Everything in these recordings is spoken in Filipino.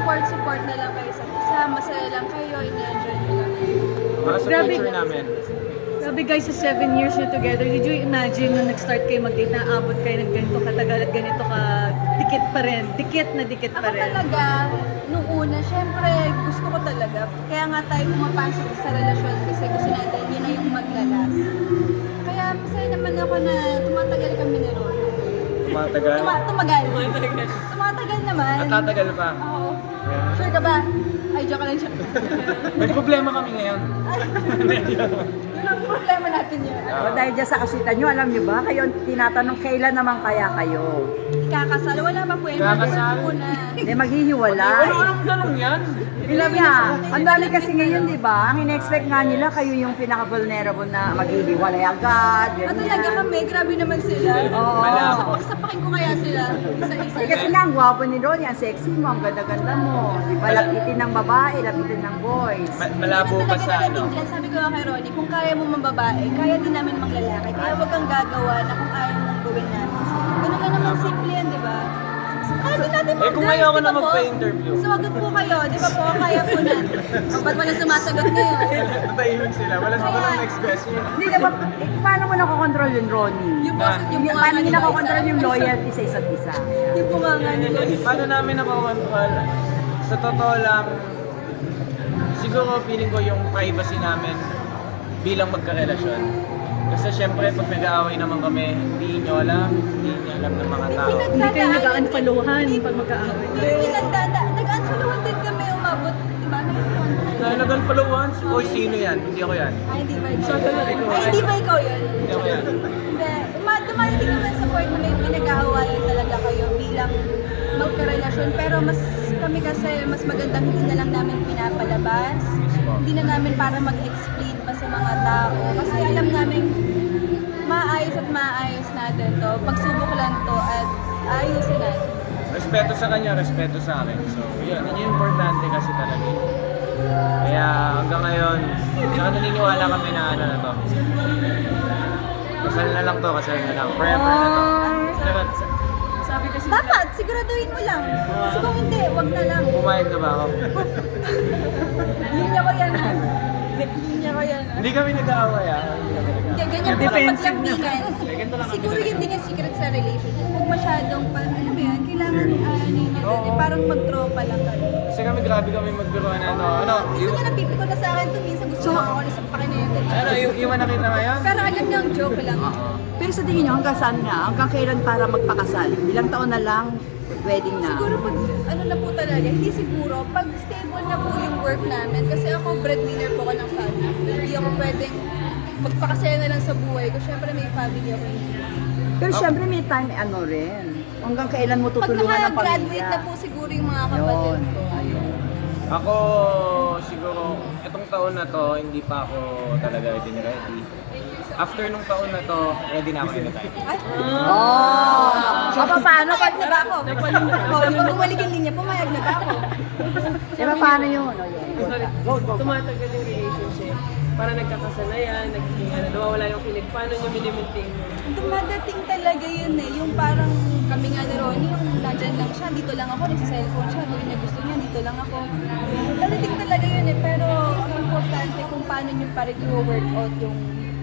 support na lang kayo sa isa, masaya lang kayo, in-enjoy nyo lang. Para sa future namin. Grabe guys, sa 7 years na together, did you imagine nung nag-start kayo mag-date na abot kayo ng ganito katagal at ganito ka dikit pa rin? Dikit na dikit pa rin. Ako talaga, nung una, syempre gusto ko talaga. Kaya nga tayo pumapasok sa relasyon kasi gusto natin yun na yung maglalas. Kaya masaya naman ako na tumatagal kami ni Ron. Tumatagal? Tumatagal naman. At tatagal pa? Oo. Sure ka ba? Ay, joke lang siya. May problema kami ngayon. Yun ang problema natin yun. Dahil dyan sa kasitan nyo, alam nyo ba? Kayo ang tinatanong kailan naman kaya kayo? Ikakasal. Wala pa po yun. Ikakasal? Hindi, maghihiwalay. Anong tanong yan? Ilan nga, ang dami kasi ngayon, di ba? Ang in-expect nga nila, kayo yung pinaka-vulnerable na maghihiwalay agad. At talaga kami, grabe naman sila. Oo. Pagsapakin ko kaya sila, isa-isa. Kasi nga, ang gwapo ni Ronnie, ang sexy mo, ang ganda-ganda mo. Di ba, lapitin ng babae, lapitin ng boys. Malabo pa sa ano. Sabi ko kay Ronnie, kung kaya mo mambabae, kaya din namin manglalaki. Kaya wag kang gagawa na kung ayaw mong gawin namin. Ganun lang naman simple yan, di ba? Kaya din natin mag-guys, kung ayaw ko na magpa-interview. Sumagot po kayo, di ba po? Kaya po natin. Ba't wala sumasagot ngayon? Natahimik sila. Walang next question. Hindi ka ba, paano mo nakokontrol yung Ronnie? Yung boses, yung mga Paano nila nakokontrol yung loyalty sa isa't isa? Yung bunganga nila. Paano namin nakokontrol? Sa totoo lang, siguro feeling ko yung privacy namin bilang magkarelasyon. Kasi syempre, pag nag-aaway naman kami, hindi nyo alam ng mga tao. Hindi kayo nag-unfollowan pag magkaaway. Nag-unfollowan din kami umabot, di ba? Nag-unfollowan? Oy, sino yan? Hindi ako yan. Ay, hindi ba ikaw? Ay, hindi ba ikaw yun? Hindi ako yan. Hindi. Dumarating naman sa point na may pinag-aawayan talaga kayo bilang magkarelasyon. Pero mas kami kasi, mas magandang hindi na lang namin pinapalabas. Hindi na namin para mag-explain pa sa mga tao. Kasi alam namin, maayos at maayos natin to. Pagsubok lang to at ayusin natin. Respeto sa kanya, respeto sa akin. So, yun yung importante kasi talaga. Kaya hanggang ngayon, saka naniniwala kami na ano na to. Kasal na lang to, kasal na lang. Forever na to. Sabi kasi Dapat, siguraduhin mo lang. Kasi kung hindi, wag na lang. Pumayag na ba ako? Linya ko yan. Linya ko yan. Hindi kami nag-aaway ah. Hindi kami nag-aaway. Hindi, ganyan po kapag Defensive lambingan. Ganito lang kami Siguro yun din yung secret sa relationship. Huwag masyadong, alam mo yan, kailangan ninyo Oo. din. Parang mag-tropa lang kayo. Kasi kami grabe kami magbiruan na Minsan nga napipiko na sa akin ito, minsan gusto mo ako na sa pakinete. iwan na kita ngayon? Pero alam niyo, ang joke lang. Pero sa tingin nyo, hanggang saan nga? Hanggang kailan para magpakasal? Ilang taon na lang, wedding na? Siguro pag, ano na po talaga, hindi siguro, pag stable na po yung work namin, kasi ako breadwinner po ako ng family. Hindi ako pwedeng magpakasaya na lang sa buhay ko. Siyempre may family ako. Pero syempre may time, ano rin. Hanggang kailan mo Pag tutulungan ng naka-graduate pamilya? na po siguro yung mga kapatid ko. Ako, siguro, itong taon na to, hindi pa ako talaga ready. After nung taon na to, ready na ako anytime. Ay, So, paano pumayag na ba ako? Pag bumalik yung linya, pumayag na ba ako? Diba paano yun? Ano yun? Tumatagal yung relationship. Para nagkakasanayan, nagiging nawawala yung kilig. Paano nyo minimaintain yun? Dumadating talaga yun eh. Yung parang kami nga ni Ronnie, yung nandyan lang siya, dito lang ako, nagsa-cellphone siya, kung niya gusto niya, dito lang ako. Dadating talaga yun eh. Pero ang importante kung paano nyo pa rin i-work out yung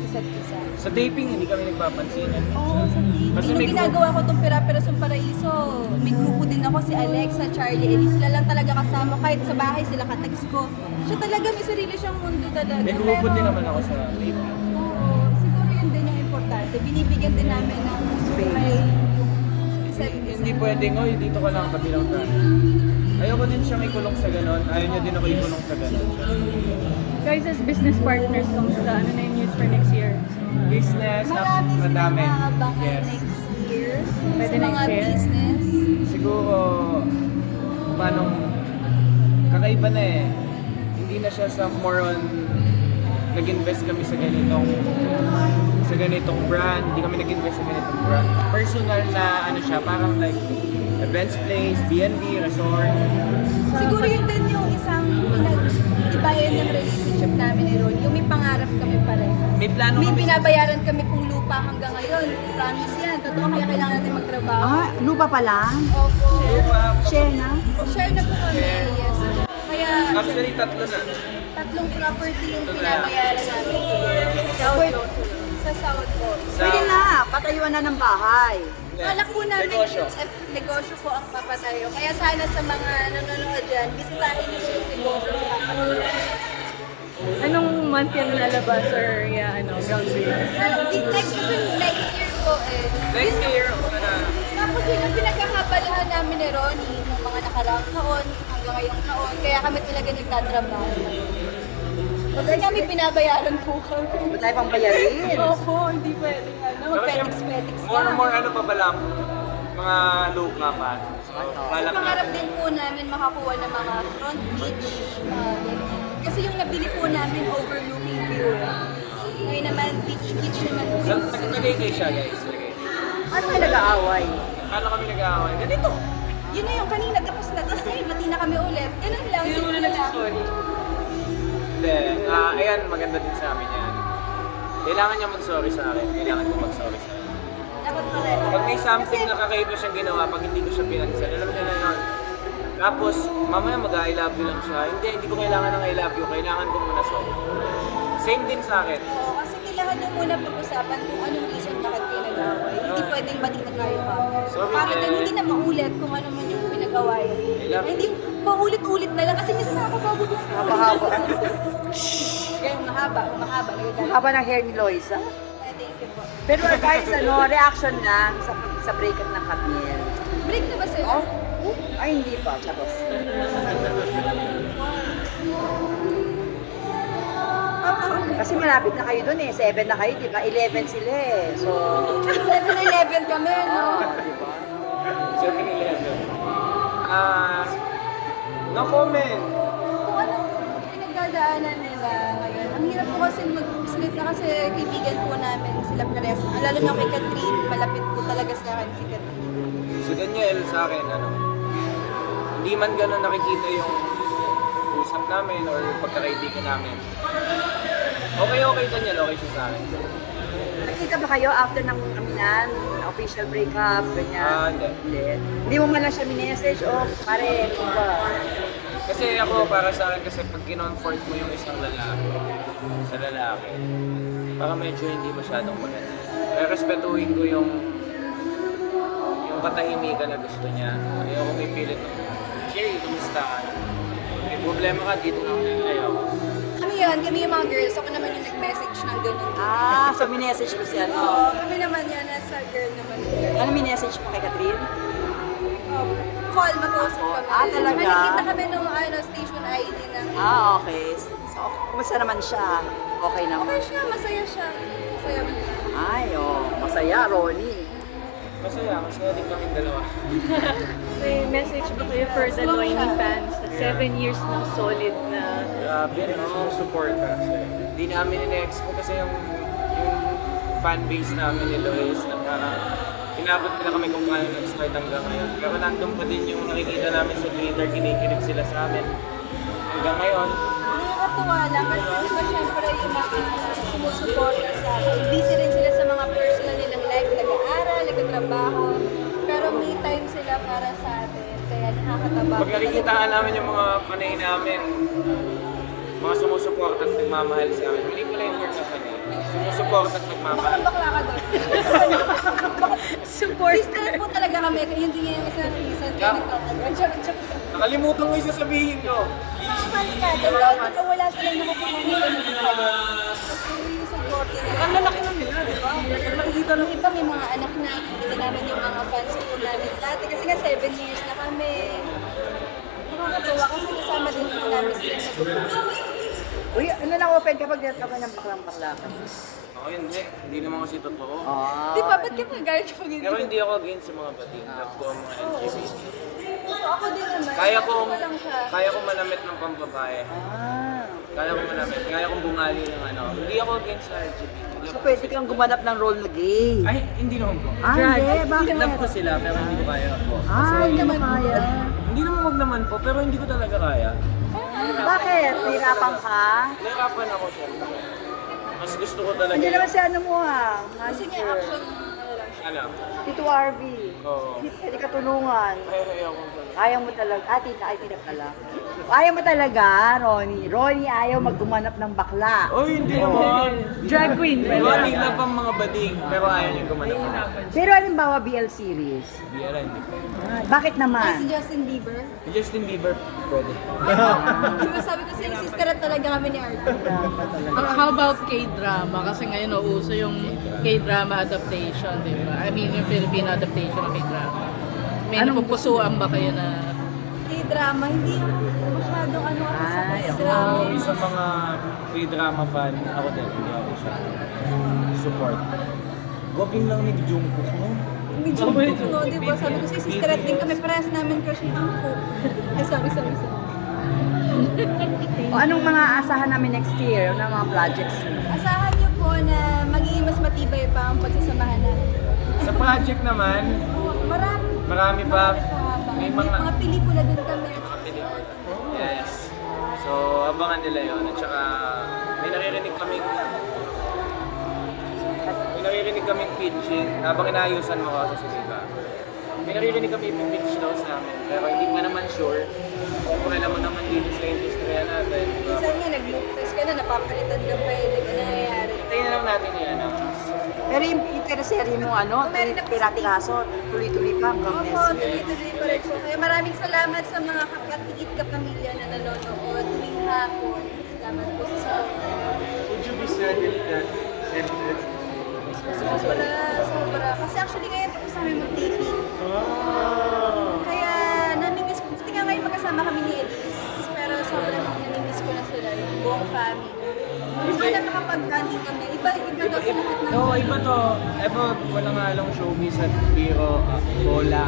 isa't isa. Sa taping, hindi kami nagpapansinan. Oo, sa TV. Kasi Nung may ginagawa ko itong Pira-Pirasong Paraiso, may grupo din ako, si Alexa, Charlie, Elise. Sila lang talaga kasama. Kahit sa bahay, sila katext ko. Siya talaga, may sarili siyang mundo talaga. May grupo din naman ako sa taping. Oo, siguro yun din yung importante. Binibigyan din namin ng space. Hindi pwedeng, oy, dito ka lang, pati lang tayo. Ayoko din siya may kulong sa ganon. Ayaw niya din ako ikulong sa ganon. guys, as business partners, kamusta? Ano na yung news for next year? Business, Marami madami. silang maabangan Yes. next year. Pwede Sa na mga i-share? business. Siguro, paano, kakaiba na eh. Hindi na siya sa more on, nag-invest kami sa ganitong brand. Hindi kami nag-invest sa ganitong brand. Personal na ano siya, parang like, events place, B&B, resort. Siguro yun din yung isang pinag-ibayan ng relationship namin ni Ron. Yung may pangarap kami pareha. May plano May kami. binabayaran kami pong lupa hanggang ngayon. yun. Promise yan. Totoo, kaya kailangan natin magtrabaho. Ah, lupa pa lang? Opo. Share na? Share na po kami, yes. Kaya, Actually, tatlo na. tatlong property yung pinabayaran namin. Sa South po. Pwede na, patayuan na ng bahay. Alak po namin, Negosyo. negosyo po ang papatayo. Kaya sana sa mga nanonood dyan, bisitahin niyo yung negosyo ng papatayo. Anong month yan lalabas or groundbreaking? Next year po eh. Next year, sana. Tapos yun ang pinagkakabalahan namin ni Ronnie ng mga nakaraang taon hanggang ngayong taon. Kaya kami talaga nagtatrabaho. Kasi kami pinabayaran po kami. Ba't tayo pang bayarin? Opo, hindi pwede. Mag-petics-petics More ano pa lang, mga lupa pa. So, balak Pangarap natin. din po namin makakuha ng mga front beach. Kasi yung nabili po namin overlooking view. Ngayon naman, beach naman po. Nagtagay kayo siya, guys. Ano kayo nag-aaway? Paano kami nag-aaway? Ganito. Yun na yung kanina, tapos na. Tapos ngayon, bati na kami ulit. Ganun lang, Sino simple muna lang. nagsasorry? Hindi. Ayan, maganda din sa amin yan. Kailangan niya mag-sorry sa akin. Kailangan ko mag-sorry sa akin. Dapat pareho. Pag may something Kasi, na kakaiba siyang ginawa, pag hindi ko siya pinansin, alam niya na yun. Tapos, mamaya mag-I love you lang siya. Hindi ko kailangan ng I love you. Kailangan ko muna sorry. Same din sa akin. oo, kasi kailangan nyo muna pag-usapan kung anong reason bakit kayo nag-away. Hindi pwedeng bati na kayo ha. Sorry, Para eh. din hindi na maulit kung ano man yung pinag-away. Kailangan- Hindi paulit-ulit na lang kasi minsan nakakapagod. Haba-haba. Kaya mahaba. Nagagalit. Haba ng hair ni Loisa. Thank you po. Pero guys, reaction lang sa breakup ng Katniel. Break na ba sa'yo? Oh? Ay, hindi pa. Tapos. Kasi malapit na kayo dun eh. 7 na kayo, di ba? 11 sila eh. So, 7-11 kami, no? 7-11. No comment. Kung anong pinagdadaanan nila ngayon. Ang hirap po kasi mag-salita kasi kaibigan po namin sila Perez. Lalo na kay Catherine, malapit po talaga sa akin si Catherine. Si Daniel sa akin, hindi man gano'n nakikita yung usap namin or pagkakaibigan namin. Okay, Daniel, okay siya sa akin. nakita ba kayo after ng aminan? Official breakup, ganyan? Hindi. Hindi mo man lang siya minessage o pare, ano ba? Kasi ako, para sa akin, kasi pag kinonfort mo yung isang lalaki sa lalaki, baka medyo hindi masyadong maganda. Kaya respetuhin ko yung katahimikan na gusto niya. Ayoko may pilit ng, Sherry, kumusta ka? May problema ka, dito na ayaw. Kami yung mga girls, ako naman yung nag-message ng ganun. Ah, so minessage mo siya, no? Oo, kami naman yan, nasa girl naman. Ano minessage mo kay Catherine? Call, mag-usap kami. Ah, talaga? Tsaka nakita kami nung station ID na. Ah, okay. So, kumusta naman siya? Okay naman. Okay siya, masaya siya. Masaya mo. Ay, oh, masaya, Ronnie. Masaya din kaming dalawa. May message ba kayo for the Loini fans na 7 years ng solid na Grabe, no? Support kasi. Hindi namin in-expect kasi yung fanbase namin ni Lois na parang inabot nila kami kung paano nag-start hanggang ngayon. Pero nandun pa din yung nakikita namin sa Twitter, kinikinig sila sa amin. Hanggang ngayon, Nakakatuwa lang kasi di ba syempre yung mga sumusuporta sa akin. Busy rin sila sa mga personal nilang life, nag-aaral, nagtatrabaho. Pero may time sila para sa atin. Kaya nakakataba. pag nakikitaan namin yung mga panay namin, mga sumusuporta at nagmamahal sa amin. Hindi pala yung word na panay. Sumusuporta at nagmamahal. Parang bakla ka doon. support? Sister po talaga kami. Yun din yung isang reason kaya nagtatagal. Nakalimutan ko yung sasabihin ko. Mga fans natin, kahit ikaw wala silang nakukuha ng yung support nila. Ang lalaki na nila, di ba? Pag nakikita Yung iba may mga anak na, kita namin yung mga fans po namin dati. Kasi nga 7 years na kami. Nakakatawa kasi kasama din po namin sila sa grupo. Uy, ano lang open kapag dito ka ng baklang-bakla ka? Ako hindi. Hindi naman kasi totoo. Ah. Di ba, ba't ka magalit kapag hindi? Pero hindi ako against sa mga bating. Love ko ang mga LGBT. Ako din naman. Kaya kong lang siya. manamit ng pambabae. Ah. Kaya kong manamit. Kaya kong bungali ng ano. Hindi ako against sa LGBT. Hindi So ako- pwede kang gumanap ng role na gay? Ay, hindi naman po. Ah, hindi. Bakit? Love ko sila pero hindi ko kaya po. Ah, hindi mo kaya. Hindi naman wag naman po pero hindi ko talaga kaya. Bakit? Nahirapan ka? Nahirapan ako syempre. Mas gusto ko talaga. Hindi naman si ano mo ah. Kasi Manager. nga action Ano? Tito Arby. Oo. Hindi pwede ka tulungan. Ay, ako. Ayaw mo talaga. Tita pala. Ayaw mo talaga, Ronnie. Ronnie ayaw maggumanap ng bakla. Oy, hindi naman. Drag queen. Running na pang mga bading, pero ayaw niya gumanap. Pero halimbawa BL series. Hindi alam, hindi ko. Bakit Si naman? Justin Bieber. Justin Bieber, pwede. Di ba sabi ko sa'yo, sister talaga kami ni Arthur. How about K-drama? Kasi ngayon nauuso yung K-drama adaptation, di ba? I mean, yung Filipino adaptation ng K-drama. May napupusuan ba kayo na... K-drama, hindi masyadong ano ako sa Ay, K-drama. Ako sa mga K-drama fan, ako din, hindi ako siya. Support. Goping lang ni Jungkook, no? Hindi Jungkook, no? Di ba? Sabi ko sa'yo, sister din kami. Parehas namin crush ni Jungkook. Ay, sorry. O anong mga asahan namin next year? Ano mga projects? Asahan niyo po na magiging mas matibay pa ang pagsasamahan natin. Sa project naman, marami pa. May May mga... pelikula din kami. Yes. So, abangan nila yun. At saka, may naririnig kaming pitching. Habang inaayusan mo ka sa Suliga. May naririnig kami pitch daw sa amin. Pero hindi pa naman sure. Kung alam mo naman dito sa industriya natin. Diba? Minsan nga, nag-look test ka na, napapalitan ka pa, hindi ka nangyayari. Hintayin na lang natin yan. Pero yung intereseri mo, Piratikaso, tuloy-tuloy pa hanggang Opo, next year. tuloy-tuloy pa rin po. Kaya maraming salamat sa mga kapatid kapamilya na nanonood tuwing hapon. Salamat po sa support. Would you be sad if that ended? Sobra. Kasi actually ngayon tapos namin mag-taping. Kaya namimiss ko. Buti nga ngayon magkasama kami ni Elise. Pero sobrang namimiss ko na sila, yung buong family. Hindi na makapag-banding kami. Iba daw sa lahat ng... No, iba to. Wala nga lang showbiz at biro, bola.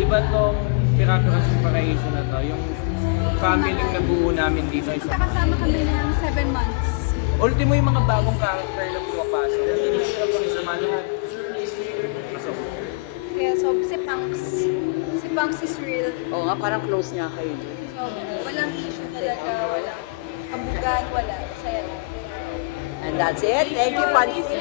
Iba tong Pirapiras ng Paraiso na to. Yung family na buo namin dito. Magkakasama kami ng 7 months. Ultimo yung mga bagong character na pumapasok. Hindi mo sila kami sa lahat. Pasok. Kaya si Punks is real. Oo nga, parang close nga kayo. So, walang issue talaga, walang kabugan, wala. Saya lang. And that's it. Thank you, Pansy.